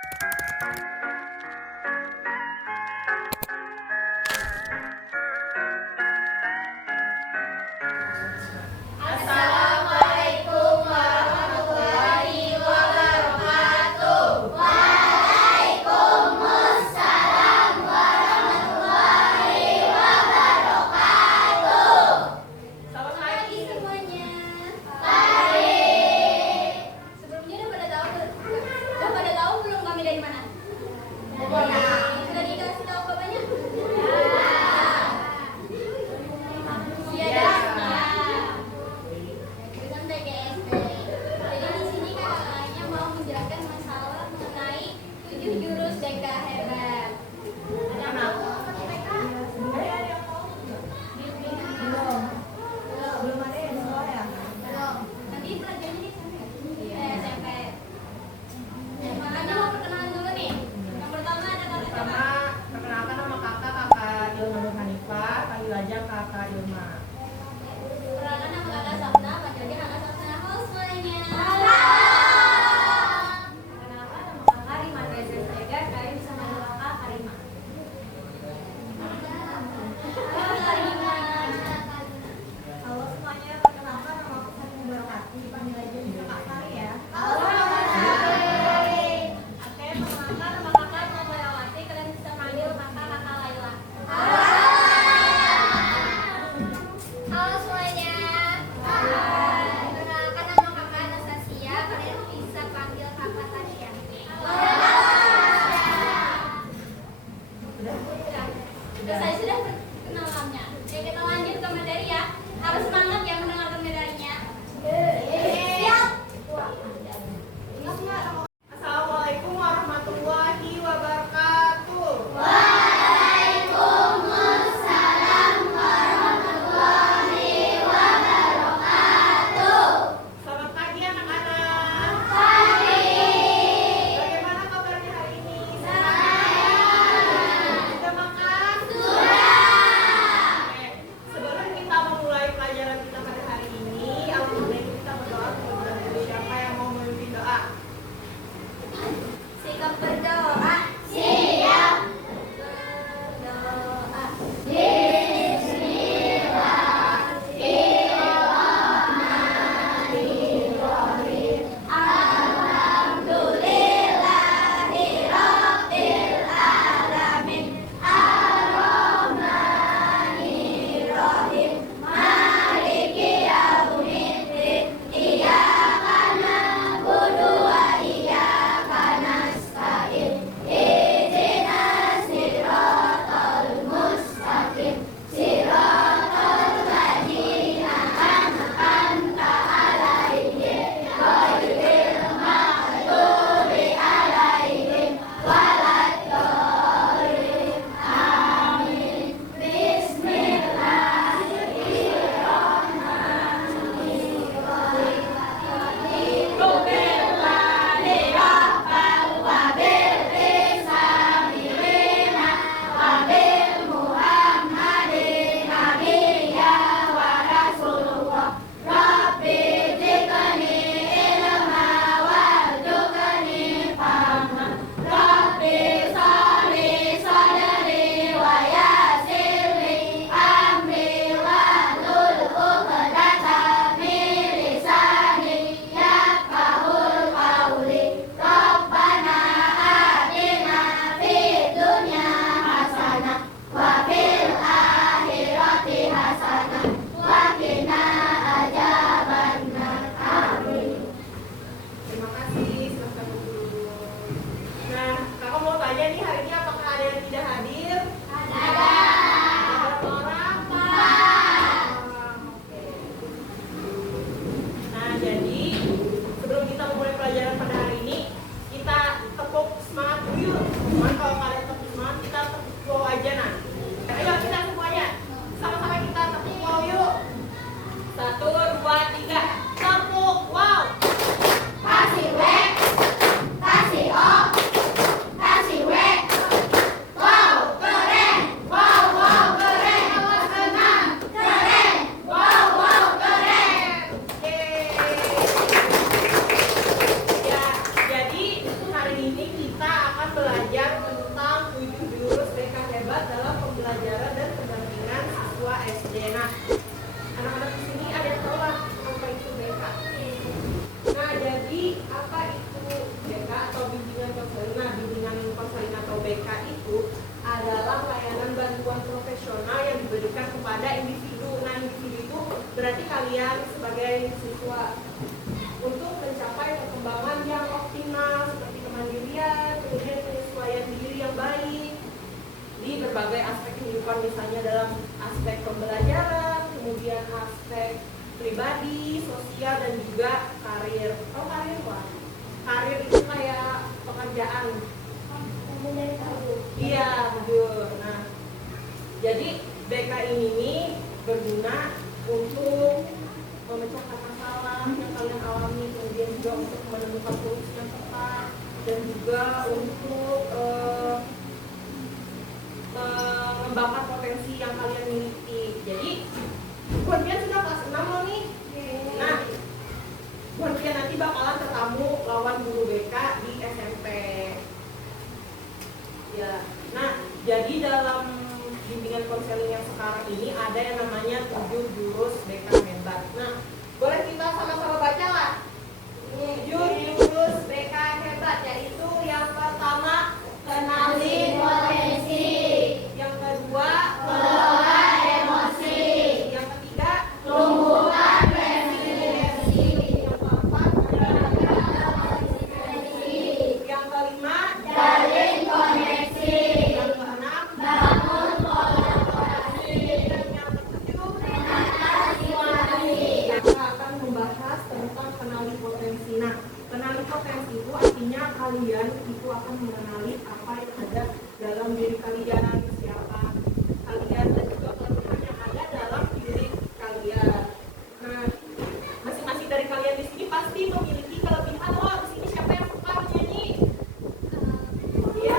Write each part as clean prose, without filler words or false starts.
Assalamualaikum warahmatullahi wabarakatuh. Waalaikumsalam warahmatullahi wabarakatuh. Selamat pagi semuanya. Baik. Sebelumnya udah pada tahu belum kami dari mana? Sudah dikasih tahu bapaknya? Ya. Iya. Santai GSP. Jadi di sini kakaknya mau menjelaskan masalah mengenai 7 jurus DK hebat. Ada yang tahu? Belum ada yang sekolah ya? Belum. Nanti pelajarannya di sana ya? SMP. Makanya mau perkenalan dulu nih. Yang pertama ada akan belajar tentang 7 jurus BK hebat dalam pembelajaran dan pendampingan siswa SD. Nah, anak-anak di sini ada yang tahu lah apa itu BK? Nah, jadi apa itu BK atau bimbingan konseling? Nah, bimbingan konseling atau BK itu adalah layanan bantuan profesional yang diberikan kepada individu. Nah, individu itu berarti kalian sebagai siswa untuk mencapai perkembangan yang optimal seperti kemandirian, kemudian penyesuaian diri yang baik di berbagai aspek kehidupan, misalnya dalam aspek pembelajaran, kemudian aspek pribadi, sosial, dan juga karir. Oh, karir apa? Karir itu kayak pekerjaan. Iya, betul. Nah, jadi BK ini berguna untuk memecahkan masalah yang kalian alami, kemudian juga untuk menemukan solusi yang tepat, dan juga untuk mengembangkan potensi yang kalian miliki. Jadi, buat kalian sudah kelas 6 loh nih. Nah, buat kalian nanti bakalan ketemu lawan guru BK di SMP. Ya, nah, jadi dalam bimbingan konseling yang sekarang ini ada yang namanya 7 jurus BK hebat. Nah, boleh kita sama-sama baca lah. 7 jurus BK hebat, yaitu yang pertama kenali potensi, yang kedua kelola emosi, yang ketiga tumbuhkan resiliensi, yang keempat yang kelima jalin koneksi, yang keenam bangun kolaborasi, dan yang ketujuh mengatasi situasi. Kita akan membahas tentang kenali potensi. Nah, kenali potensi itu artinya kalian itu akan mengenali apa yang ada dalam diri kalian, siapa kalian, dan juga kelebihan yang ada dalam diri kalian. Nah, masing-masing dari kalian di sini pasti memiliki kelebihan. Loh, di sini siapa yang suka menyanyi? Iya,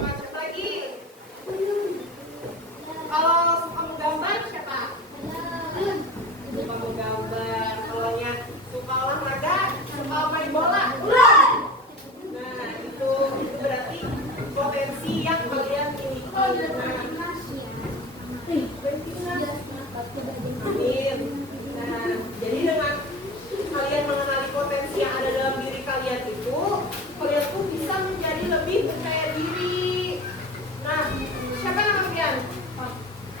macet lagi. Kalau suka menggambar siapa? Suka menggambar. Kalau suka olahraga, suka main bola. Nah, itu berarti potensi yang kalian miliki. Amin. Nah, jadi dengan kalian mengenali potensi yang ada dalam diri kalian itu, kalian tuh bisa menjadi lebih percaya diri. Nah, siapa nama kalian?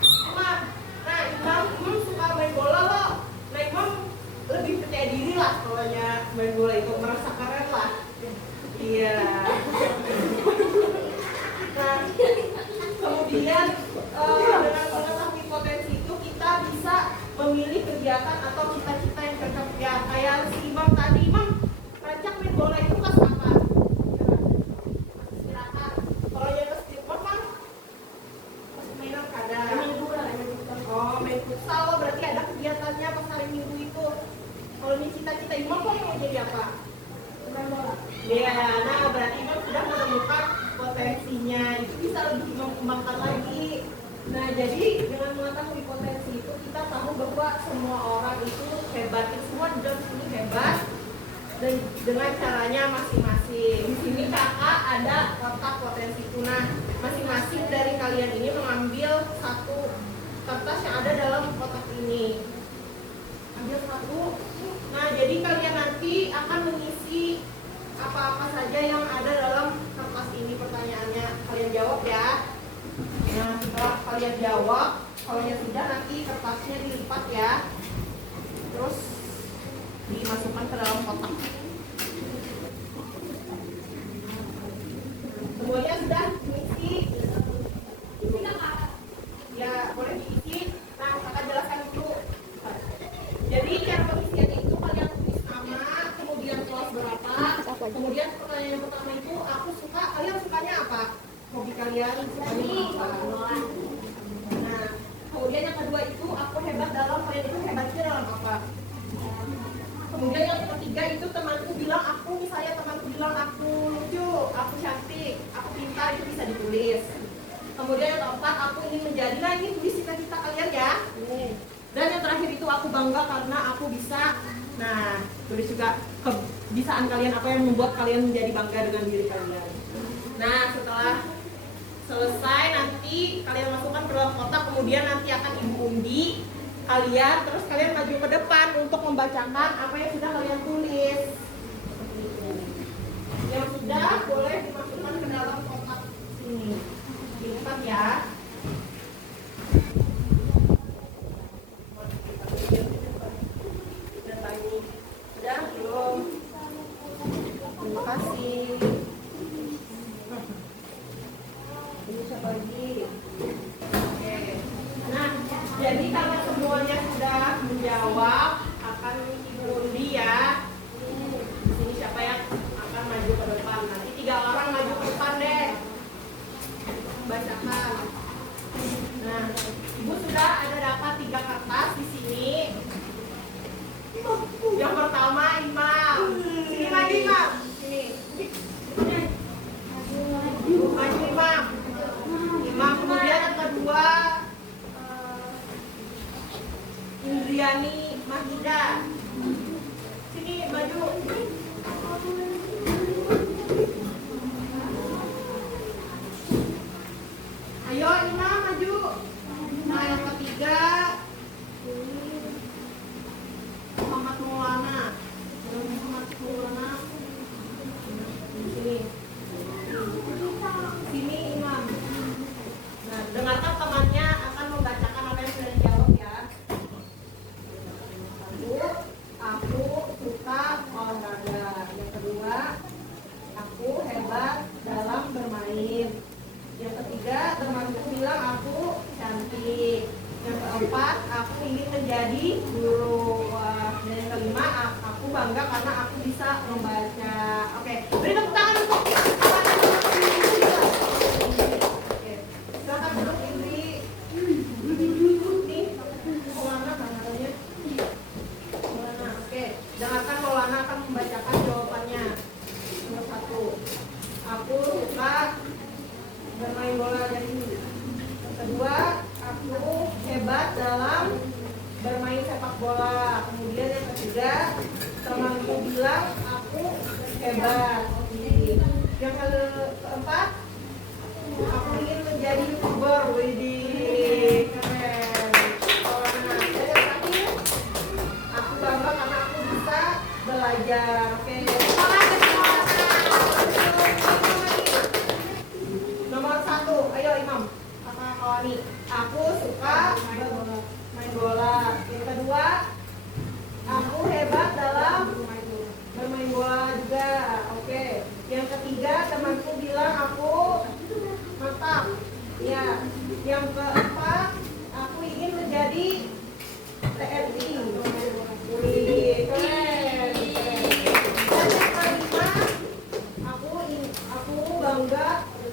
Imam. Nah, Imam suka main bola loh. Nah, Imam lebih percaya diri lah kalau main bola itu, merasa keren lah. Iya. Nah, kemudian dengan mengetahui potensi itu kita bisa memilih kegiatan atau cita-cita yang cocok. Ya, kayak si Imam tadi, Imam rancang main bola itu pas apa? Istirahat. Kalau yang pas Imam kan pas mainan kadang. Oh, main futsal. Oh, berarti ada kegiatannya pas hari Minggu itu. Kalau ini cita-cita Imam kok mau jadi apa? Main bola. Ya, nah berarti Imam sudah menemukan potensinya. Itu bisa lebih Imam kembangkan lagi. Nah, jadi dengan mengetahui potensi itu kita tahu bahwa semua orang itu hebat, semua di dalam sini hebat, dan dengan caranya masing-masing. Di sini kakak ada kotak potensi itu. Nah, masing-masing dari kalian ini mengambil satu kertas yang ada dalam kotak ini. Ambil satu. Nah, jadi kalian nanti akan mengisi apa-apa saja yang ada dalam kertas ini. Pertanyaannya kalian jawab ya. Nah, setelah kalian jawab, kalau yang sudah nanti kertasnya dilipat ya, terus dimasukkan ke dalam kotak. Semuanya sudah diisi? Ya, boleh diisi. Nah, akan jelaskan dulu. Jadi cara pengisiannya itu kalian tulis nama, kemudian kelas berapa, kemudian pertanyaan yang pertama itu aku suka, kalian sukanya apa? Hobi kalian sukanya apa? Nah, kemudian yang kedua itu aku hebat dalam, kalian itu hebatnya dalam apa? Kemudian yang ketiga itu temanku bilang aku, misalnya temanku bilang aku lucu, aku cantik, aku pintar, itu bisa ditulis. Kemudian yang keempat aku ingin menjadi, nah ini tulis cita-cita kalian ya. Dan yang terakhir itu aku bangga karena aku bisa. Nah, tulis juga kebiasaan kalian, apa yang membuat kalian menjadi bangga dengan diri kalian. Nah, setelah selesai nanti kalian masukkan ke dalam kotak, kemudian nanti akan ibu undi kalian, terus kalian maju ke depan untuk membacakan apa yang sudah kalian tulis. Seperti itu. Yang sudah boleh dimasukkan ke dalam kotak sini. Dilipat ya. Sudah belum? Terima kasih. Ini siapa lagi? Oke. Nah, jadi kalau semuanya sudah menjawab, akan ibu undi ya. Di sini siapa yang akan maju ke depan? Nanti 3 orang maju ke depan deh. Bacakan. Nah, ibu sudah ada dapat 3 kertas di sini. Yang pertama Imam. Sini maju Imam. Sini. Maju Imam. Imam. Kemudian yang kedua Indriani Mahida. Sini maju. Ayo Imam maju. Nah yang ketiga Muhammad Maulana. Muhammad Maulana. Sini. Sini Imam. Nah, dengarkan temannya akan membacakan apa yang sudah dijawab ya. Aku suka olahraga. Yang kedua, aku hebat dalam bermain. Yang ketiga, temanku bilang aku cantik. Yang keempat, aku ingin menjadi guru. Dan yang kelima, aku bangga karena aku bisa membaca. Oke, beri tepuk tangan untuk Oke, silakan duduk Indri. Nih, Maulana kamarnya. Maulana, oke. Dengarkan Maulana akan membacakan jawabannya. Nomor 1, aku suka bermain bola dari ini. Yang kedua, aku hebat dalam bermain sepak bola. Kemudian yang ketiga, temanku bilang aku hebat. Yang keempat, aku ingin menjadi YouTuber. Widih, keren. Dan yang terakhir, aku bangga karena aku bisa belajar. Oke, semangat semua. Nomor 1, ayo Imam. Kakak Kawani. Aku suka main bola. Yang kedua, aku hebat dalam bermain bola juga. Oke. Yang ketiga, temanku bilang aku mantap. Ya. Yang keempat, aku ingin menjadi TNI. Wih, keren. Dan yang kelima, aku bangga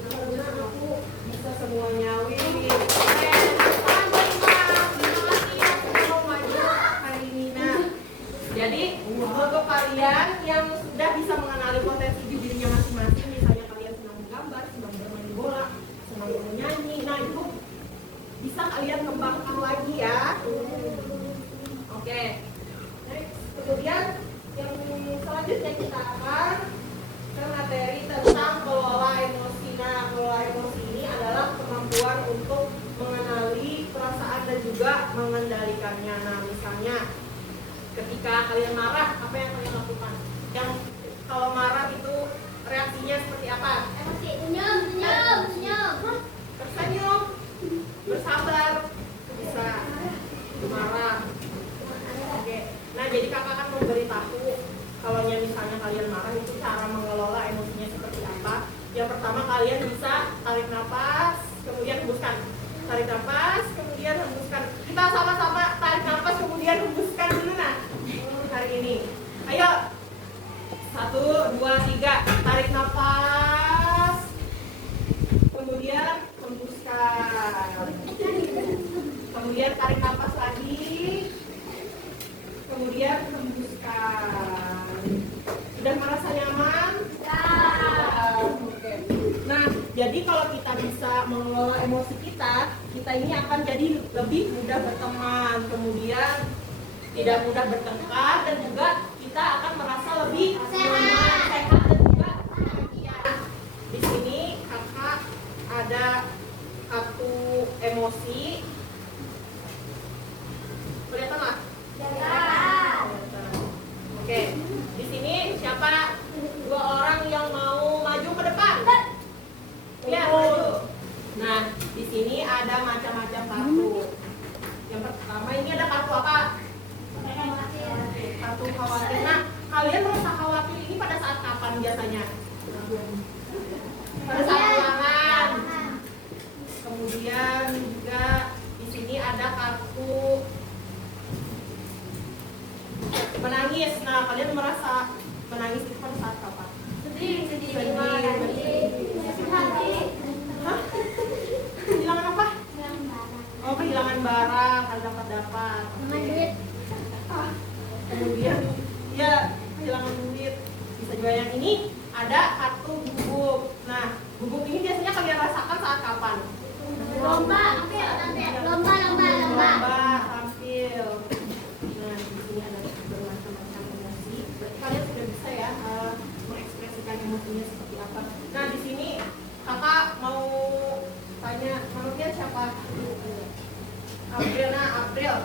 karena aku bisa semuanya. Wih, keren. Apaan buat Imam? Terima kasih ya sudah mau maju hari ini. Nah, jadi untuk kalian yang sudah bisa mengenali potensi di dirinya masing-masing, misalnya kalian senang menggambar, senang bermain bola, senang menyanyi, nah itu bisa kalian kembangkan lagi ya. Oke. Next. Kemudian yang selanjutnya kita akan ke materi tentang kelola emosi. Nah, kelola emosi ini adalah kemampuan untuk mengenali perasaan dan juga mengendalikannya. Nah, misalnya ketika kalian marah, apa yang kalian lakukan? Yang kalau marah itu reaksinya seperti apa? Emosi, senyum. Tersenyum, bersabar, bisa marah. Oke. Nah, jadi kakak akan memberitahu kalau misalnya kalian marah itu cara mengelola emosinya seperti apa. Yang pertama, kalian bisa tarik nafas, kemudian hembuskan. Tarik nafas, kemudian hembuskan. Kita sama-sama tarik nafas, kemudian hembuskan dulu nah. Hari ini. Ayo. 1, 2, 3. Tarik nafas. Kemudian hembuskan. Kemudian tarik nafas lagi. Kemudian hembuskan. Sudah merasa nyaman? Oke. Nah, jadi kalau kita bisa mengelola emosi kita ini akan jadi lebih mudah berteman, kemudian tidak mudah bertengkar, dan juga kita akan merasa lebih nyaman, sehat, dan juga bahagia. Di sini emosi. Kelihatan nggak? Oke, di sini siapa dua orang yang mau maju ke depan? Ya, maju. Nah, di sini ada macam-macam kartu. Yang pertama ini ada kartu apa? Kartu khawatir. Nah, kalian merasa khawatir ini pada saat kapan biasanya? Pada saat ulangan. Kemudian juga di sini ada kartu menangis. Nah, kalian merasa menangis itu pada saat kapan? Sedih. Hah? Kehilangan apa? Oh, kehilangan barang, dapat. Kemudian ya kehilangan duit. Bisa juga yang ini ada kartu gugup. Nah, gugup ini biasanya kalian rasakan saat kapan? Lomba. Tampil. Nah, di sini ada bermacam-macam emosi. Berarti kalian sudah bisa ya mengekspresikan emosinya seperti apa. Nah, di sini kakak mau tanya, menurutnya siapa? April. Nah, April.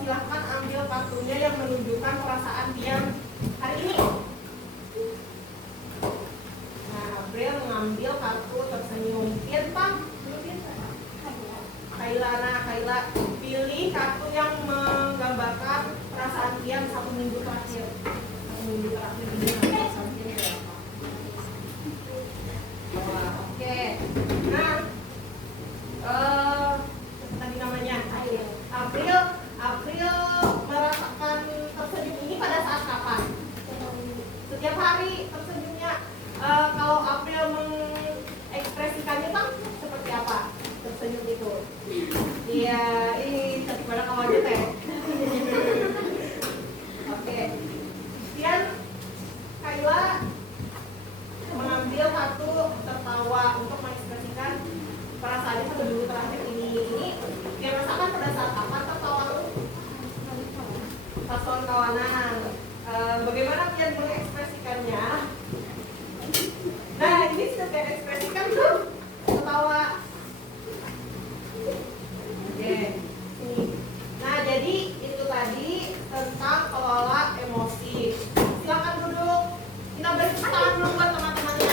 Silahkan ambil kartunya yang menunjukkan perasaan dia hari ini. Nah, April mengambil kartu tersenyum. Bintang. Kaila, pilih kartu yang menggambarkan perasaan Tian 1 minggu terakhir. 1 minggu terakhir ini perasaan Tian kayak apa? Oke. Nah, tadi namanya April merasakan tersenyum ini pada saat kapan? Setiap hari tersenyumnya. Kalau April mengekspresikannya Bang, seperti apa tersenyum itu? Iya, ini cantik banget awalnya teh. Oke. Kemudian Kaila mengambil kartu tertawa untuk mengekspresikan perasaannya 1 minggu terakhir ini. Ini dia rasakan pada saat kapan tertawa lu? Pas kawanan. Bagaimana dia mengekspresikannya? Nah, ini sudah dia ekspresikan tuh tertawa. Oke, sini. Nah, jadi itu tadi tentang kelola emosi. Silakan duduk. Kita beri tangan dulu buat teman-temannya.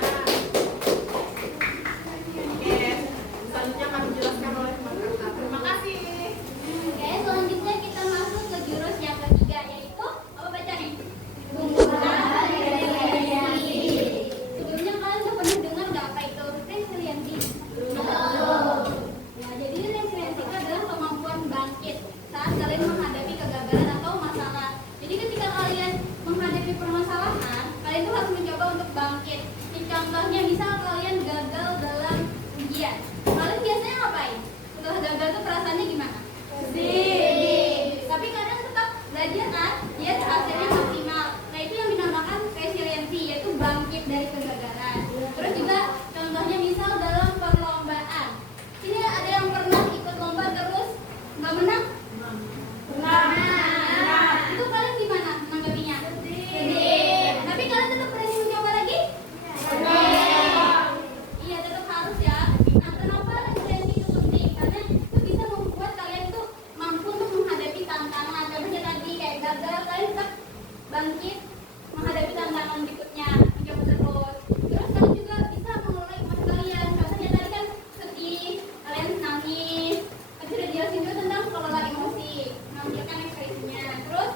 Nah, oke. Selanjutnya akan dijelaskan oleh teman kakak. Terima kasih. Oke, selanjutnya kita masuk ke jurus yang ketiga, yaitu apa baca nih? Penggunaan resiliensi. Sebelumnya kalian udah pernah dengar nggak apa itu resiliensi? Ya, jadi resiliensi itu adalah kemampuan bangkit saat kalian menghadapi kegagalan atau masalah. Jadi ketika kalian menghadapi permasalahan, kalian tuh harus mencoba untuk bangkit. Ini contohnya, misal kalian gagal dalam ujian, kalian biasanya ngapain? Setelah gagal tuh perasaannya gimana? Sedih. Tapi kadang tetap belajar kan, biar hasilnya maksimal. Nah, itu yang dinamakan resiliensi, yaitu bangkit dari kegagalan. Terus juga contohnya misal dalam perlombaan. Ini ada yang pernah ikut lomba terus nggak menang? Nah, itu kalian gimana menanggapinya? Sedih. Tapi kalian tetap berani mencoba lagi? Iya, tetap harus ya. Nah, kenapa resiliensi itu penting? Karena itu bisa membuat kalian tuh mampu untuk menghadapi tantangan. Contohnya tadi kayak gagal, kalian tetap bangkit menghadapi tantangan berikutnya, mencoba terus. Terus kalian juga bisa mengelola emosi kalian. Contohnya tadi kan sedih, kalian nangis. Tadi sudah dijelasin juga tentang mengelola emosi, menampilkan ekspresinya. Terus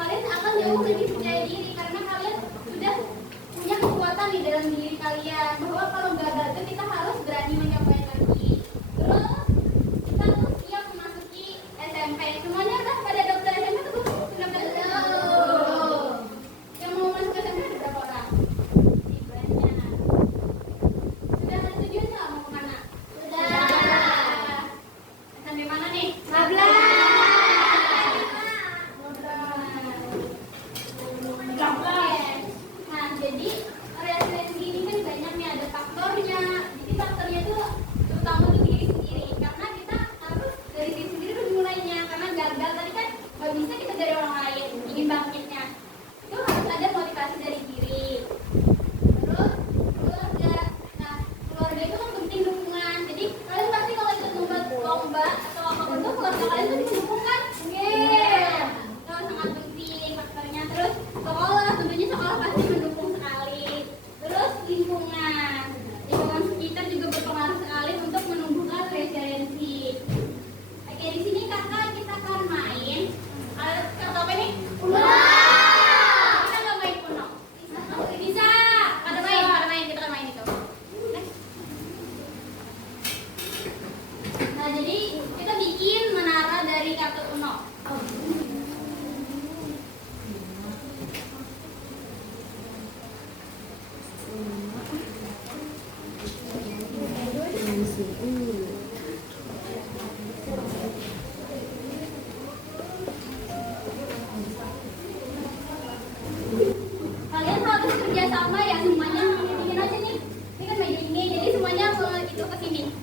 kalian akan jauh lebih percaya diri karena kalian sudah punya kekuatan di dalam diri kalian, bahwa kalau gagal itu kita harus berani mencoba lagi. Terus kita tuh siap memasuki SMP. Semuanya udah pada daftar SMP tuh belum? Sudah pada belum? Yang mau masuk SMP ada berapa orang? Banyak. Sudah ada tujuan nggak mau kemana? Sudah. SMP mana nih? 15. Nah, jadi resiliensi ini kan banyak nih, ada faktornya. Jadi faktornya itu sama ya, semuanya bikin aja nih. Ini kan meja ini, jadi semuanya itu ke sini.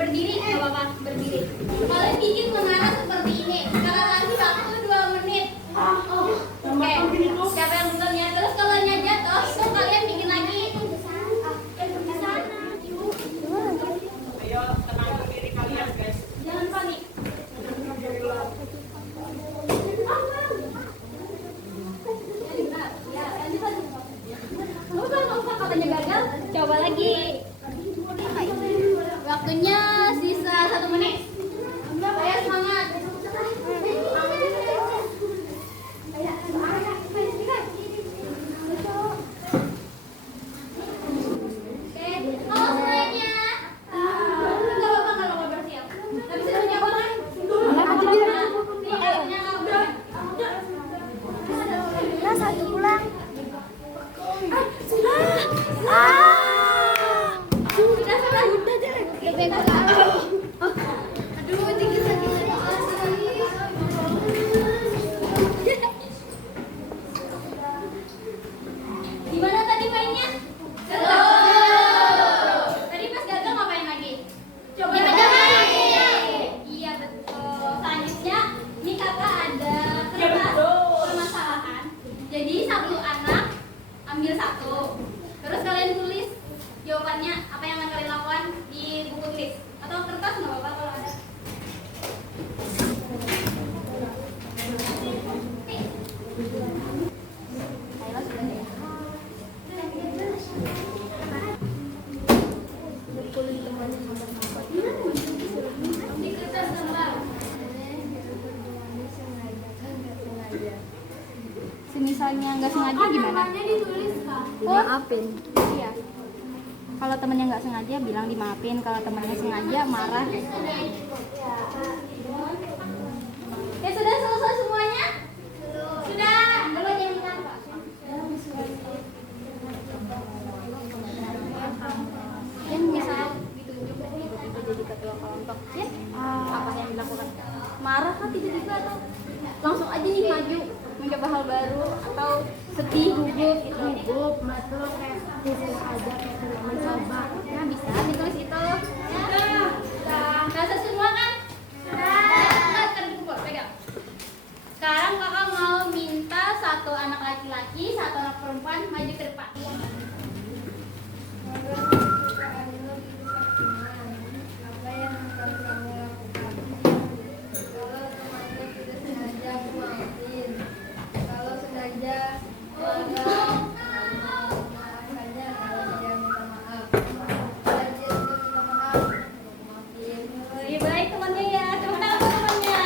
Berdiri, nggak apa-apa, berdiri. Kalian bikin mengarah seperti ini. Sekarang lagi waktu 2 menit. Oke, siapa yang benarnya? Terus kalau jatuh, itu kalian bikin lagi. Ayo tenangkan diri kalian guys. Jangan panik. Katanya gagal, coba lagi. Waktunya sisa 1 menit. Ayo semangat. Oke, halo semuanya. Nggak apa-apa kalau nggak bersiap. Tapi sudah nyoba kan? Nah, satu pulang. Aduh, tinggi sakit. Gimana tadi mainnya? Seru. Tadi pas gagal ngapain lagi? Coba lagi. Iya betul. Selanjutnya, ini kakak ada kertas permasalahan. Jadi satu anak ambil satu. Terus kalian tulis jawabannya apa yang akan kalian lakukan di buku tulis atau kertas nggak apa-apa kalau ada. Ayolah sudah ya. Di kertas gambar. Misalnya nggak sengaja gimana? Ditulis kak. Maafin. Iya. Kalau temennya nggak sengaja bilang dimaafin, kalau temennya sengaja marah. Ya sudah selesai semuanya? Sudah. Belum yang minta Pak. Dan misal ditunjuk tiba-tiba jadi ketua kelompok, ya apa yang dilakukan? Marah kan tiba-tiba atau langsung aja nih maju mencoba hal baru atau sedih, gugup gitu. Gugup, betul kayak disuruh aja kayak mencoba. Nah bisa ditulis itu. Ya. Rasa semua kan? Sudah. Kan dikumpul, pegang. Sekarang kakak mau minta satu anak laki-laki, satu anak perempuan maju ke depan. Apa yang akan kamu lakukan? Kalau temannya tidak sengaja, aku maafin. Kalau sengaja, maaf saja kalau dia minta maaf. Kalau dia minta maaf, aku maafin. Lebih baik temannya ya, tepuk tangan buat temannya.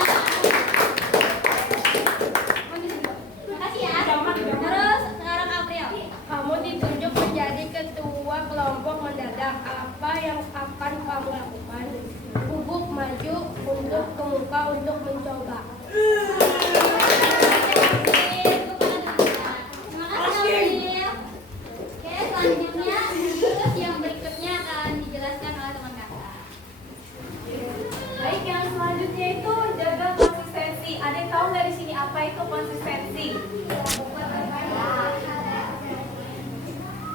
Makasih ya. Terus sekarang April. Kamu ditunjuk menjadi ketua kelompok mendadak. Apa yang akan kamu lakukan? Gugup maju untuk ke muka untuk mencoba. Terima kasih April. Oke, selanjutnya tugas yang berikutnya akan dijelaskan oleh teman kakak. Baik, yang selanjutnya itu jaga konsistensi. Ada yang tahu dari sini apa itu konsistensi?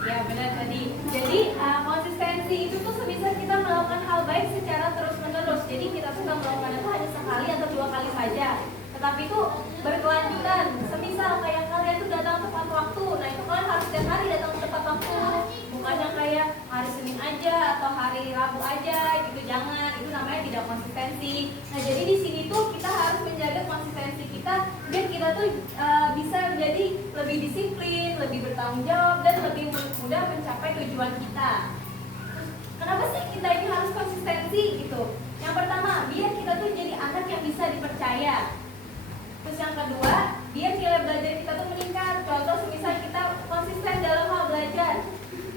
Ya benar tadi. Jadi konsistensi itu tuh semisal kita melakukan hal baik secara terus menerus. Jadi kita tuh nggak melakukan itu hanya sekali atau 2 kali saja. Tetapi itu berkelanjutan. Semisal kayak kalian tuh datang tepat waktu. Nah itu kalian harus setiap hari datang tepat waktu. Bukan yang kayak hari Senin aja atau hari Rabu aja gitu. Jangan. Itu namanya tidak konsistensi. Nah jadi di sini tuh kita harus menjaga konsistensi kita biar kita tuh bisa menjadi lebih disiplin, lebih bertanggung jawab dan lebih mudah mencapai tujuan kita. Kenapa sih kita ini harus konsistensi gitu? Yang pertama, biar kita tuh jadi anak yang bisa dipercaya. Terus yang kedua, biar nilai belajar kita tuh meningkat. Contoh semisal kita konsisten dalam hal belajar.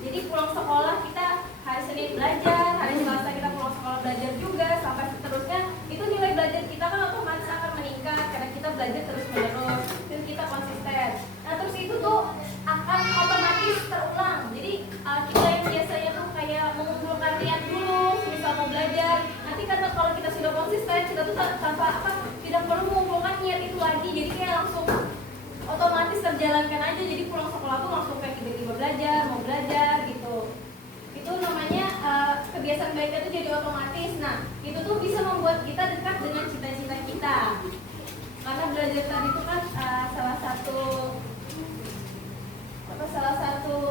Jadi pulang sekolah kita hari Senin belajar, hari Selasa kita pulang sekolah belajar juga, sampai seterusnya. Itu nilai belajar kita kan otomatis akan meningkat karena kita belajar terus menerus. Terus kita konsisten. Nah terus itu tuh akan otomatis terulang. Jadi kita yang biasanya tuh kayak mengumpulkan niat dulu, misal mau belajar. Nanti karena kalau kita sudah konsisten, kita tuh tanpa tidak perlu mengumpulkan niat itu lagi. Jadi kayak langsung otomatis terjalankan aja. Jadi pulang sekolah tuh langsung kayak tiba-tiba belajar, baiknya tuh jadi otomatis. Nah, itu tuh bisa membuat kita dekat dengan cita-cita kita. Karena belajar tadi itu kan salah satu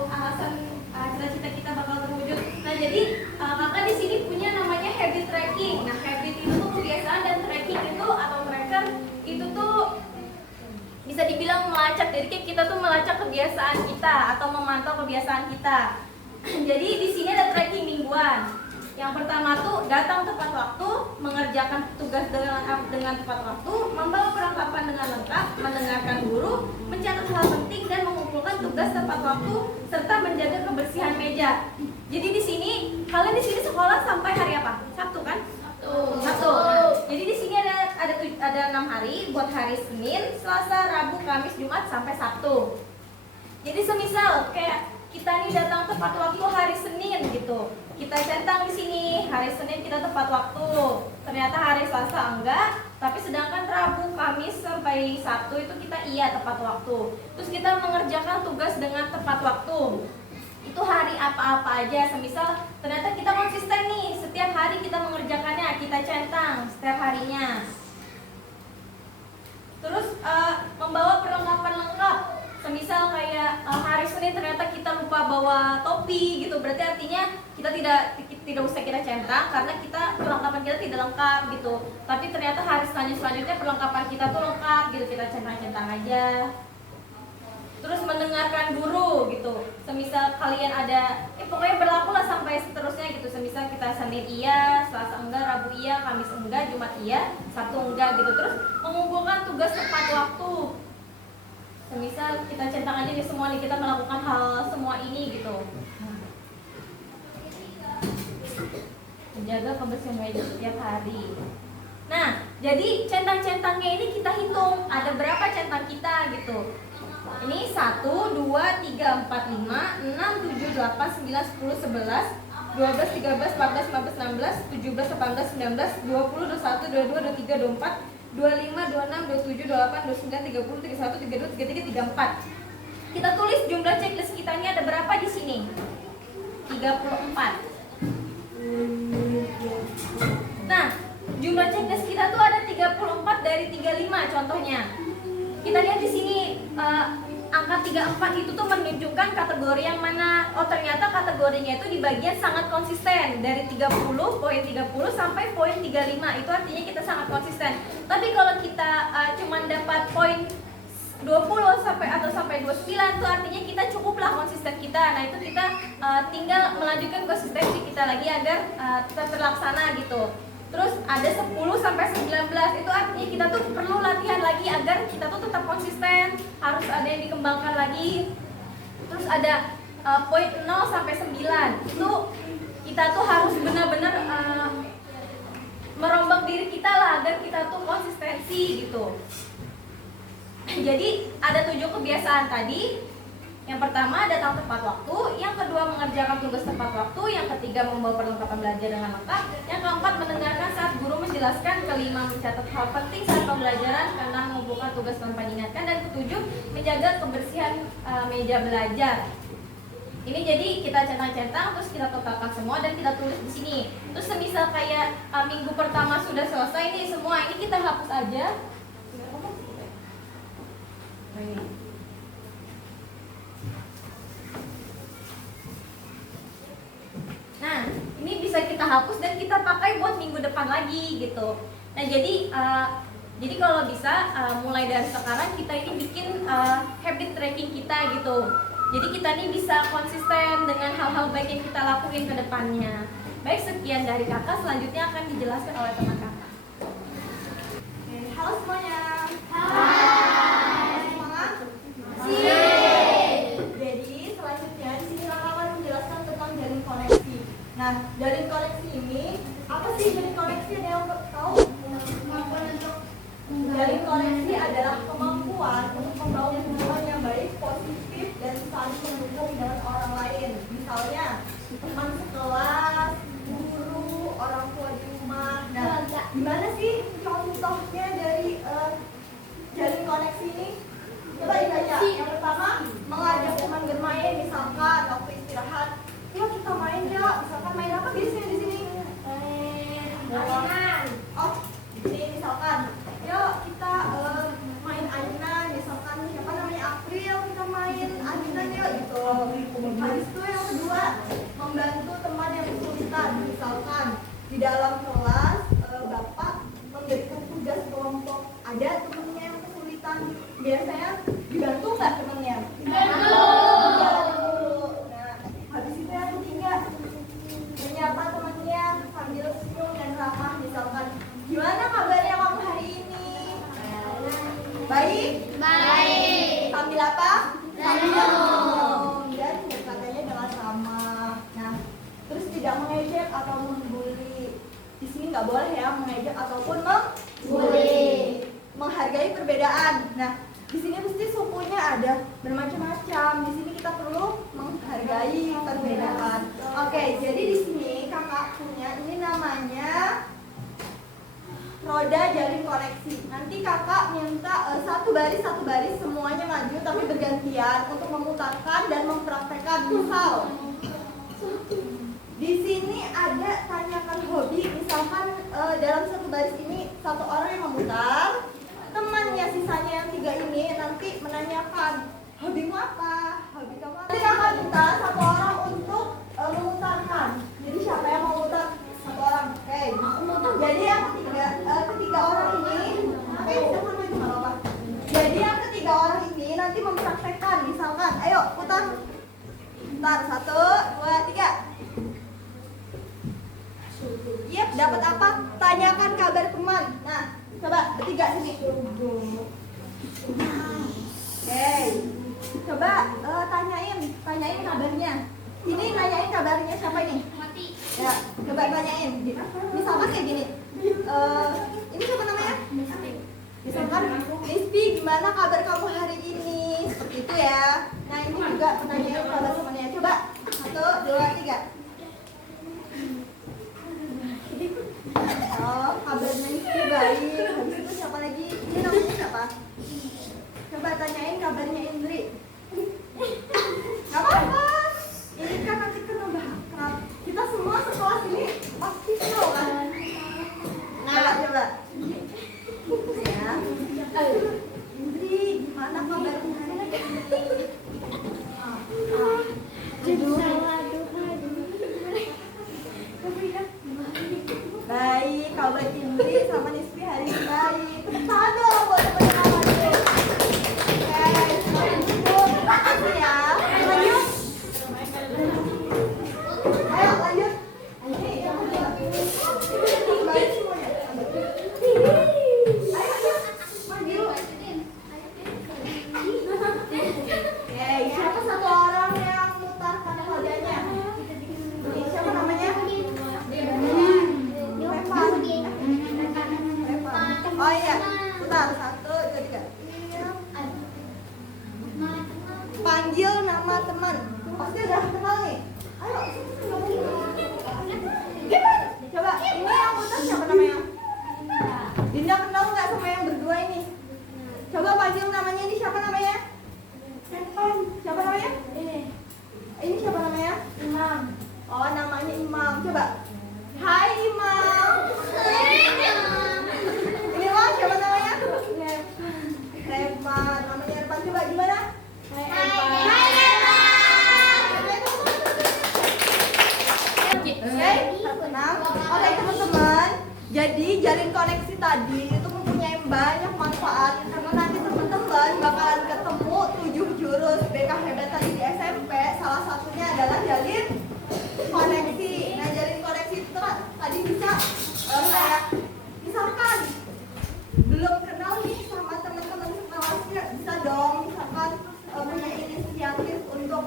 alasan cita-cita kita bakal terwujud. Nah, jadi kakak di sini punya namanya habit tracking. Nah, habit itu tuh kebiasaan, dan tracking itu atau tracker itu tuh bisa dibilang melacak. Jadi kayak kita tuh melacak kebiasaan kita atau memantau kebiasaan kita. Jadi di sini ada tracking mingguan. Yang pertama tuh datang tepat waktu, mengerjakan tugas dengan tepat waktu, membawa perlengkapan dengan lengkap, mendengarkan guru, mencatat hal penting dan mengumpulkan tugas tepat waktu, serta menjaga kebersihan meja. Jadi di sini kalian di sini sekolah sampai hari apa? Sabtu kan? Sabtu. Nah, jadi di sini ada 6 hari buat hari Senin, Selasa, Rabu, Kamis, Jumat sampai Sabtu. Jadi semisal kayak kita nih datang tepat waktu hari Senin gitu, kita centang di sini hari Senin kita tepat waktu. Ternyata hari Selasa enggak, tapi sedangkan Rabu, Kamis sampai Sabtu itu kita iya tepat waktu. Terus kita mengerjakan tugas dengan tepat waktu. Itu hari apa-apa aja. Semisal ternyata kita konsisten nih, setiap hari kita mengerjakannya, kita centang setiap harinya. Terus membawa perlengkapan lengkap. Semisal kayak hari Senin ternyata kita lupa bawa topi gitu, berarti artinya kita tidak usah kita centang karena perlengkapan kita tidak lengkap gitu. Tapi ternyata hari selanjutnya perlengkapan kita tuh lengkap gitu, kita centang-centang aja. Terus mendengarkan guru gitu. Semisal kalian ada pokoknya berlaku lah sampai seterusnya gitu. Semisal kita Senin iya, Selasa enggak, Rabu iya, Kamis enggak, Jumat iya, Sabtu enggak gitu. Terus mengumpulkan tugas tepat waktu. Semisal kita centang aja nih semua nih, kita melakukan hal semua ini gitu. Menjaga kebersihan meja setiap hari. Nah, jadi centang-centangnya ini kita hitung ada berapa centang kita gitu. Ini 1, 2, 3, 4, 5, 6, 7, 8, 9, 10, 11, 12, 13, 14, 15, 16, 17, 18, 19, 20, 21, 22, 23, 24, 25, 26, 27, 28, 29, 30, 31, 32, 33, 34. Kita tulis jumlah checklist kita ini ada berapa di sini? 34. Nah, jumlah checklist kita tuh ada 34 dari 35 contohnya. Kita lihat di sini angka 34 itu tuh menunjukkan kategori yang mana. Oh, ternyata kategorinya itu di bagian sangat konsisten dari 30, poin 30 sampai poin 35. Itu artinya kita sangat konsisten. Tapi kalau kita cuma dapat poin 20 sampai 29 itu artinya kita cukuplah konsisten kita. Nah, itu kita tinggal melanjutkan konsistensi kita lagi agar tetap terlaksana gitu. Terus ada 10 sampai 19 itu artinya kita tuh perlu latihan lagi agar kita tuh tetap konsisten, harus ada yang dikembangkan lagi. Terus ada poin 0 sampai 9 itu kita tuh harus benar-benar merombak diri kita lah agar kita tuh konsistensi gitu. Jadi ada 7 kebiasaan tadi. Yang pertama datang tepat waktu, yang kedua mengerjakan tugas tepat waktu, yang ketiga membawa perlengkapan belajar dengan lengkap, yang keempat mendengarkan saat guru menjelaskan, kelima mencatat hal penting saat pembelajaran karena mengumpulkan tugas tanpa diingatkan, dan ketujuh menjaga kebersihan meja belajar. Ini jadi kita centang-centang, terus kita totalkan semua dan kita tulis di sini. Terus semisal kayak minggu pertama sudah selesai nih semua, ini kita hapus aja. Nah, ini bisa kita hapus dan kita pakai buat minggu depan lagi gitu. Nah, jadi kalau bisa mulai dari sekarang kita ini bikin habit tracking kita gitu. Jadi kita ini bisa konsisten dengan hal-hal baik yang kita lakuin ke depannya. Baik, sekian dari kakak, selanjutnya akan dijelaskan oleh teman kakak. Halo semuanya. Hai. Semangat? Jadi selanjutnya di sini kakak akan menjelaskan tentang jaring koneksi. Nah, jaring koneksi ini apa sih jaring koneksi? Ada yang tahu? Jaring koneksi adalah kemampuan untuk membangun hubungan yang baik, positif, dan saling mendukung dengan orang lain. Misalnya teman sekelas, guru, orang tua di rumah. Nah, gimana sih contohnya dari jaring koneksi ini? Coba ditanya. Yang pertama, mengajak teman bermain, misalkan waktu istirahat, yuk kita main ya. Misalkan main apa biasanya di sini? Ayunan. Oh, ini misalkan, yuk kita main ayunan. Misalkan siapa namanya April, kita main ayunan yuk gitu. Habis itu yang kedua, membantu teman yang kesulitan. Misalkan di dalam kelas Bapak memberikan tugas kelompok, ada temennya yang kesulitan, biasanya dibantu nggak temennya? Dibantu. Nah, habis itu yang ketiga, menyapa temannya sambil senyum dan ramah. Misalkan, gimana kabarnya kamu hari ini? Baik? Baik. Sambil apa? Sambil senyum dan berkatanya dengan ramah. Nah, terus tidak mengejek atau membuli. Di sini nggak boleh ya mengejek ataupun membuli. Menghargai perbedaan. Nah, di sini mesti sukunya ada bermacam-macam. Di sini kita perlu menghargai perbedaan. Oke, jadi di sini kakak punya ini namanya roda jalin koneksi. Nanti kakak minta satu baris semuanya maju tapi bergantian untuk memutarkan dan mempraktekkan. Misal di sini ada tanyakan hobi. Misalkan dalam satu baris ini satu orang yang memutar, temannya sisanya yang tiga ini nanti menanyakan hobimu apa, hobi kamu apa. Nanti kakak minta satu orang untuk memutarkan. Jadi siapa yang mau mutar? Satu orang. Oke. Jadi yang ketiga orang ini, jangan maju nggak apa-apa. Jadi yang ketiga orang ini nanti mempraktekkan. Misalkan, ayo putar. Putar 1, 2, 3. Yep, dapat apa? Tanyakan kabar teman. Nah, coba bertiga sini. Oke. Coba tanyain kabarnya. Ini nanyain kabarnya siapa ini? Mati. Ya, coba tanyain. Misalkan kayak gini. Ini siapa namanya? Misalkan, Mispi, gimana kabar kamu hari ini? Seperti itu ya. Nah, ini juga pertanyaan kabar temannya. Coba 1, 2, 3. Oh, kabarnya Mispi baik. Habis itu siapa lagi? Ini namanya siapa? Coba tanyain kabarnya Indri. Gak apa-apa. Ini kan nanti kena akrab. Kita semua sekelas ini pasti tahu kan? Nah, coba. Ya. Indri, gimana kabarnya hari ini? Baik, kabar Indri sama Nispi hari ini baik. Tangan dong buat teman-teman maju. Oke, makasih ya. Lanjut. Ayo lanjut. Ini yang kedua. Baik semuanya. Ayo maju. Oke, siapa satu orang yang mutarkan rodanya? Siapa namanya? Oh iya, putar 1, 2, 3. Panggil nama teman. Pasti udah kenal nih. Ayo, gimana? Coba, ini yang putar siapa namanya? Dinda kenal nggak sama yang berdua ini? Coba panggil namanya, ini siapa namanya? Siapa namanya? Ini siapa namanya? Imam. Oh, namanya Imam. Coba. Hai Imam. Ini mah siapa namanya? Revan. Namanya Revan. Coba gimana? Hai Revan. Oke teman-teman. Jadi jalin koneksi tadi itu mempunyai banyak manfaat karena nanti teman-teman bakalan ketemu 7 jurus BK hebat tadi di SMP. Salah satunya adalah jalin koneksi. Nah, jalin koneksi itu tadi bisa kayak misalkan belum kenal nih sama teman-teman sekelasnya, bisa dong misalkan punya inisiatif untuk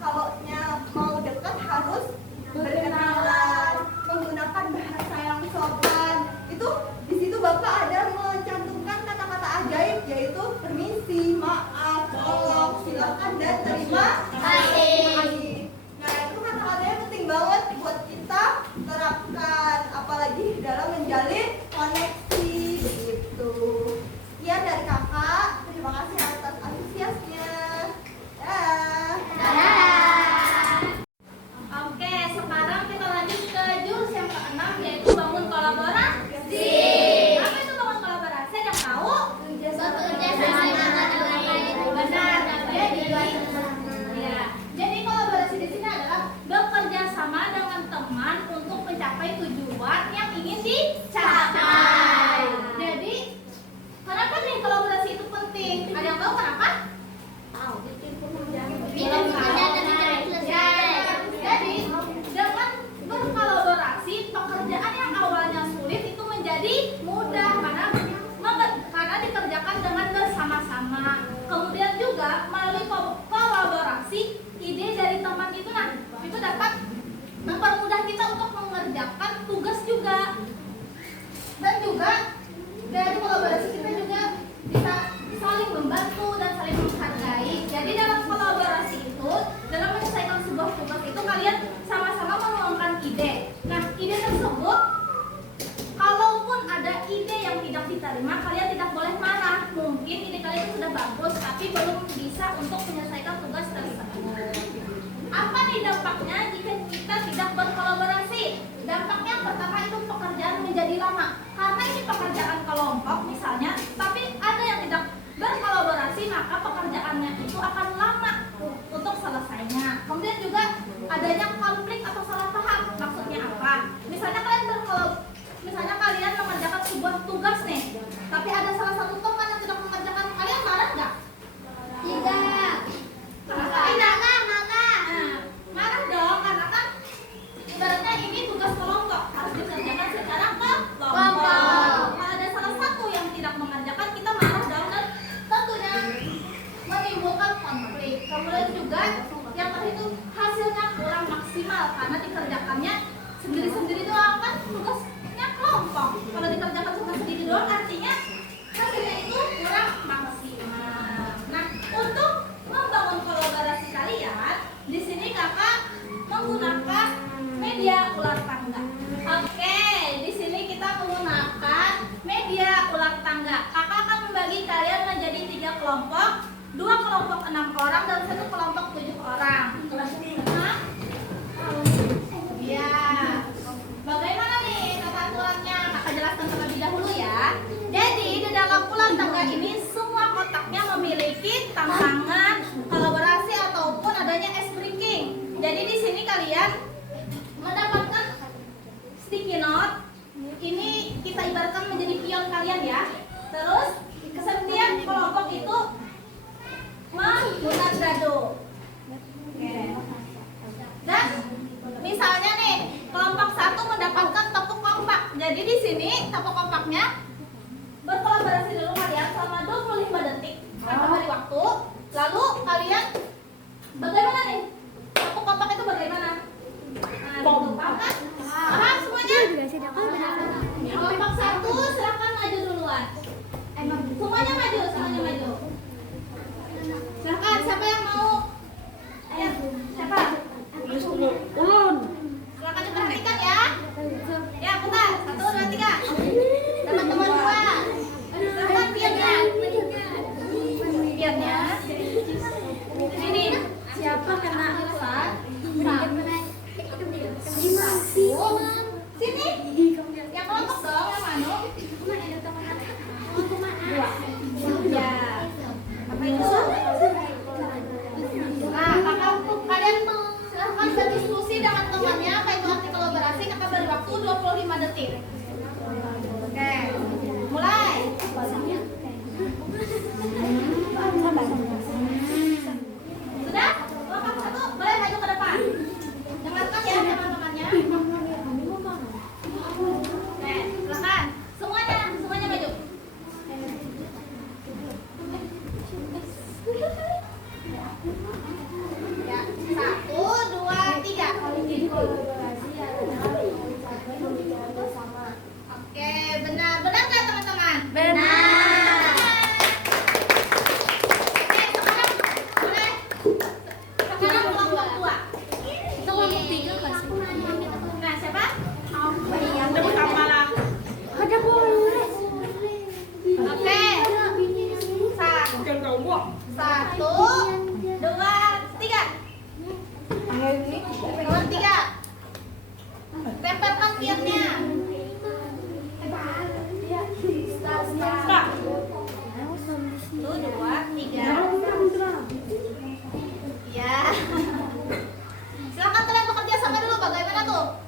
kalau mau dekat harus berkenalan, menggunakan bahasa yang sopan. Itu di situ Bapak ada mencantumkan kata-kata ajaib ide dari teman itu, nah itu dapat mempermudah kita untuk mengerjakan tugas juga. Dan juga dari kolaborasi kita juga bisa saling membantu dan saling menghargai. Jadi dalam kolaborasi itu, dalam menyelesaikan sebuah tugas itu kalian sama-sama menuangkan ide. Nah, ide tersebut, kalaupun ada ide yang tidak diterima, kalian tidak boleh marah. Mungkin ide kalian itu sudah bagus, tapi belum bisa untuk menyelesaikan tugas tersebut. Apa nih dampaknya jika kita tidak berkolaborasi? Dampaknya pertama itu pekerjaan menjadi lama. Karena ini pekerjaan kelompok misalnya, tapi ada yang tidak berkolaborasi, maka pekerjaannya itu akan lama untuk selesainya. Kemudian juga adanya konflik atau salah paham. Maksudnya apa? Misalnya kalian mengerjakan sebuah tugas nih, tapi ada salah satu teman yang tidak mengerjakan, kalian marah nggak? Tidak. Marah dong, karena kan ibaratnya ini tugas kelompok harus dikerjakan secara kelompok. Kalau ada salah satu yang tidak mengerjakan, kita marah dong, dan tentunya menimbulkan konflik. Kemudian juga yang terakhir itu hasilnya kurang maksimal karena dikerjakannya sendiri-sendiri doang, kan tugasnya kelompok. Kalau dikerjakan cuma sendiri doang, artinya hasilnya itu kurang maksimal. Nah, untuk membangun kolaborasi kalian, di sini kakak menggunakan media ular tangga. Oke, di sini kita menggunakan media ular tangga. Kakak akan membagi kalian menjadi 3 kelompok, 2 kelompok 6 orang dan 1 kelompok 7 orang. Hah? Ya. Bagaimana nih tata aturannya? Kakak jelaskan terlebih dahulu ya. Jadi di dalam ular tangga ini semua kotaknya memiliki tantangan, kolaborasi ataupun adanya ice breaking. Jadi di sini kalian mendapatkan sticky note. Ini kita ibaratkan menjadi pion kalian ya. Terus setiap kelompok itu membuat dado. Oke. Dan misalnya nih, kelompok 1 mendapatkan tepuk kompak. Jadi di sini tepuk kompaknya berkolaborasi dulu kalian selama 25 detik atau hari waktu. Lalu kalian bagaimana nih? Tepuk kompak itu bagaimana? Nah, gitu, paham kan? Paham semuanya? Kelompok 1 silakan maju duluan. Semuanya maju, semuanya maju. Silakan, siapa yang mau? Ayo, siapa? Ulun. Silakan diperhatikan ya. Ya, putar. 1, 2, 3. Teman-teman 2. Silakan pionnya. Pionnya. Ini siapa kena urusan? Sini. Yang kelompok dong, yang mana? 2. Ya. Apa itu? Nah, kakak kalian silahkan berdiskusi dengan temannya apa itu arti kolaborasi. Kakak beri waktu 25 detik. Oke, mulai. Sudah? Kelompok 1 boleh maju ke depan. Dengarkan ya teman-temannya. Oke, silakan. Semuanya maju. Ya, 1, 2, 3. Oke, benar nggak teman-teman? Benar. Oke, sekarang mulai. Sekarang kelompok 2. Itu kelompok 3 nggak sih? Nah, siapa? Tepuk kepala. Oke. 1, 2, 3. Nomor 3. Tempelkan pionnya. 1, 2, 3. Ya. Silakan kalian bekerja sama dulu. Bagaimana tuh?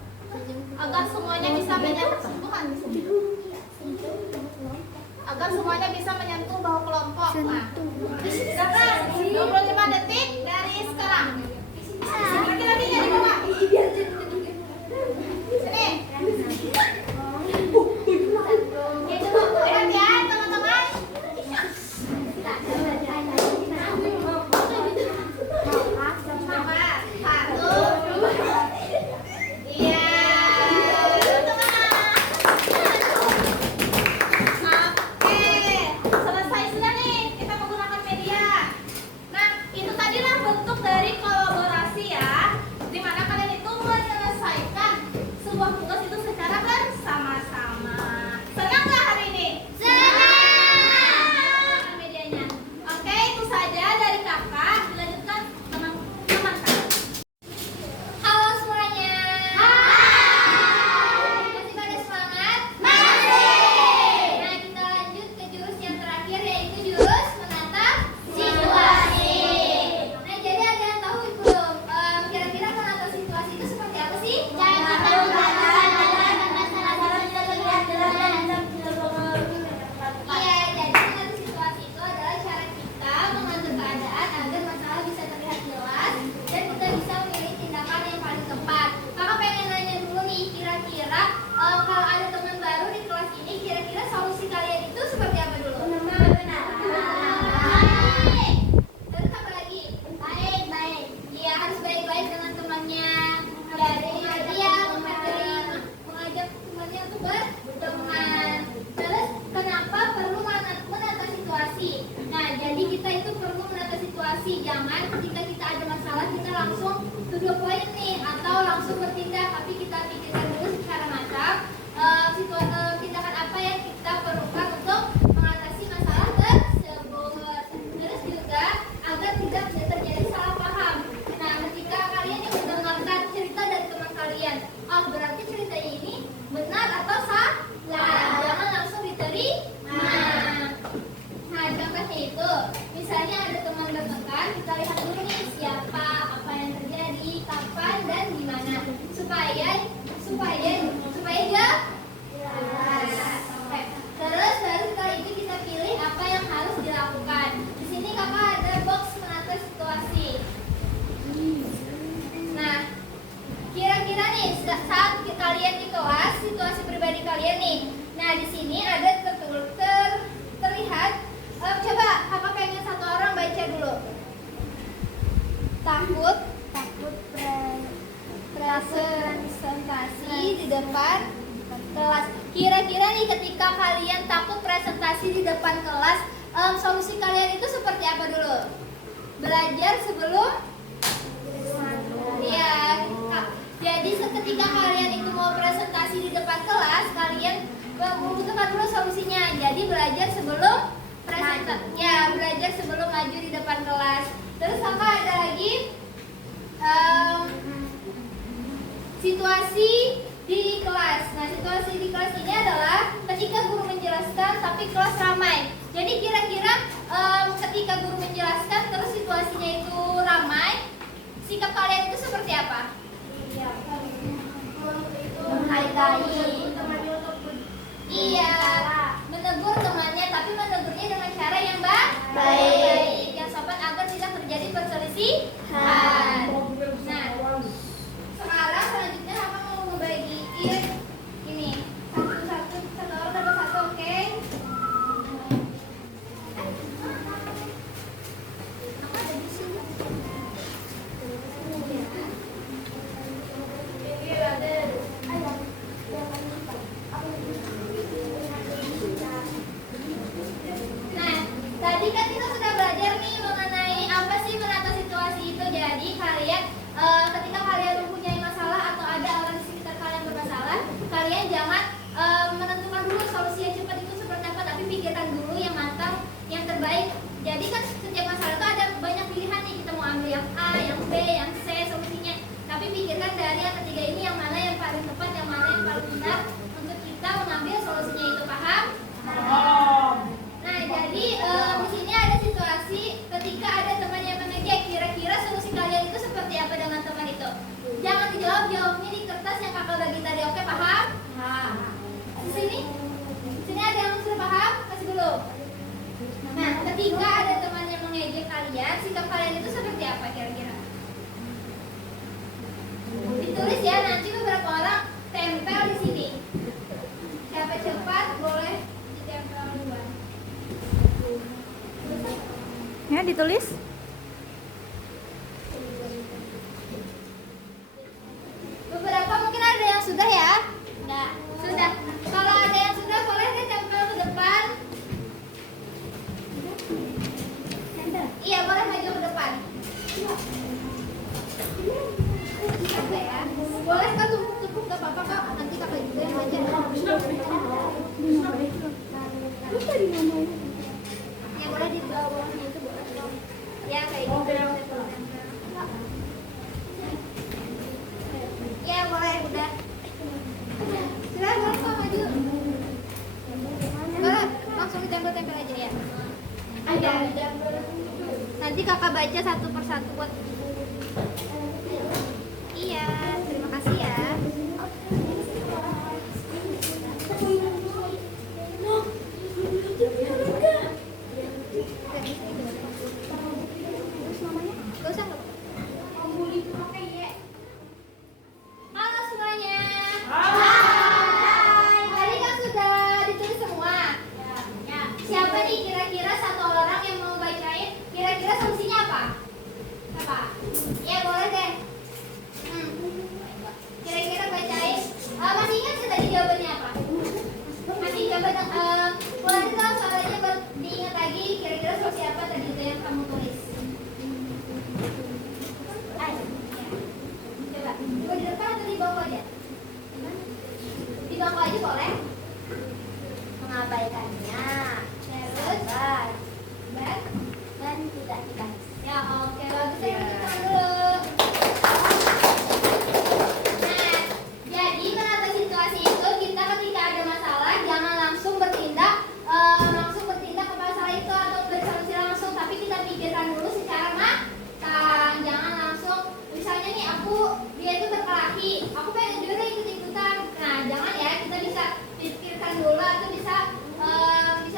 Agar semuanya bisa menyentuh. Agar semuanya bisa menyentuh bahu kelompok. Nah, silakan 25 detik dari sekarang. Lagi-lagi di bawah. Sini. Itu lihat ya teman-teman. Silakan. saat kalian di kelas, situasi pribadi kalian nih. Nah, di sini ada terlihat. Coba kakak pengen satu orang baca dulu. Takut presentasi di depan kelas. Kira-kira nih ketika kalian takut presentasi di depan kelas, solusi kalian itu seperti apa dulu? Belajar sebelum? Iya. Jadi ketika kalian itu mau presentasi di depan kelas, kalian membutuhkan dulu solusinya. Jadi belajar sebelum presentasi. Ya, belajar sebelum maju di depan kelas. Terus apa ada lagi? Situasi di kelas. Nah, situasi di kelas ini adalah ketika guru menjelaskan tapi kelas ramai. Jadi kira-kira ketika guru menjelaskan terus situasinya itu ramai, sikap kalian itu seperti apa? Menghargai. Iya, menegur temannya, tapi menegurnya dengan cara yang baik, yang sopan agar tidak terjadi perselisihan. Nah, sekarang selanjutnya apa mau ngebagiin ini satu orang dapat satu, oke? Nah, tadi kan kita sudah belajar nih mengenai apa sih menata situasi itu. Jadi kalian ketika kalian mempunyai masalah atau ada orang di sekitar kalian bermasalah, kalian jangan menentukan dulu solusi yang cepat itu seperti apa, tapi pikirkan dulu yang matang, yang terbaik. Jadi kan setiap masalah itu ada banyak pilihan nih, kita mau ambil yang A, yang B, yang C solusinya. Tapi pikirkan dari yang ketiga ini yang mana yang paling tepat, yang mana yang paling benar untuk kita mengambil solusinya itu, paham? Nah, jadi di sini ada situasi ketika ada teman yang mengejek. Kira-kira solusi kalian itu seperti apa dengan teman itu? Jangan dijawab, jawabnya di kertas yang kakak bagi tadi, oke? Paham? Di sini ada yang sudah paham? Kasih dulu. Nah, ketika ada teman yang mengejek kalian, sikap kalian itu seperti apa kira-kira? Ditulis ya, nanti beberapa orang tempel di sini. Siapa cepat boleh ditempel duluan. Ya, ditulis. Beberapa mungkin ada yang sudah ya? Sudah. Kalau ada yang sudah boleh deh tempel ke depan. Iya, boleh maju ke depan. Oke ya. Boleh kak tumpuk gak apa-apa kak. Nanti kakak juga yang baca. Ya boleh di bawahnya itu boleh. Ya kayak gitu. Ya boleh udah. Silahkan kak maju. Boleh langsung ditempel-tempel aja ya. Ada. Nanti kakak baca satu persatu buat ibu. Iya, terima kasih ya. Gak usah. Halo semuanya. Hai. Tadi kan sudah ditulis semua. Ya. Siapa nih kira-kira satu orang yang mau bacain? Kira-kira solusinya apa? Apa? Ya boleh deh. Kira-kira bacain. Masih ingat sih tadi jawabannya apa? Masih coba boleh dong soalnya diingat lagi. Kira-kira solusi apa tadi itu yang kamu tulis? Ayo. Ya. Coba di depan atau di bawah aja? Di bawah aja boleh. Mengabaikannya. Terus dan tidak. Ya oke, bagus ya, kita dulu. Nah, jadi menata situasi itu kita ketika ada masalah jangan langsung bertindak ke masalah itu atau bersolusi langsung, tapi kita pikirkan dulu secara matang. Jangan langsung, misalnya nih dia itu berkelahi, aku pengen juga ikut-ikutan. Nah, jangan ya, kita bisa pikirkan dulu atau bisa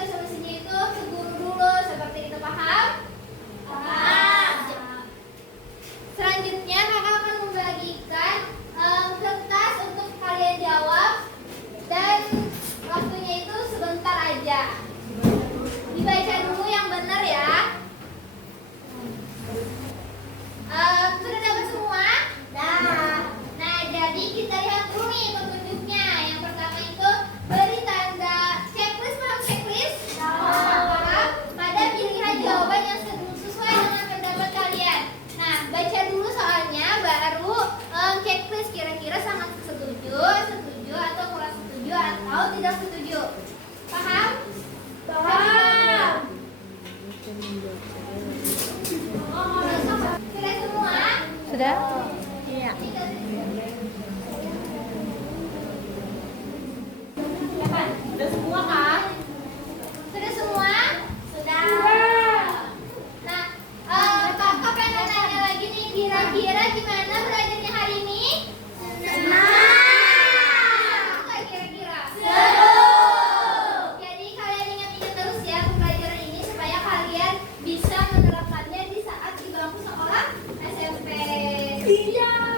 solusinya itu ke guru dulu, seperti itu, paham? Selanjutnya kakak akan membagikan kertas Iya. Udah semua kan? Sudah semua? Sudah. Nah, kakak pengen nanya lagi nih, kira-kira gimana belajarnya hari ini? Senang. Nggak kira-kira? Seru. Jadi kalian ingat-ingat terus ya pembelajaran ini supaya kalian bisa menerapkannya di saat di bangku sekolah SMP. Iya.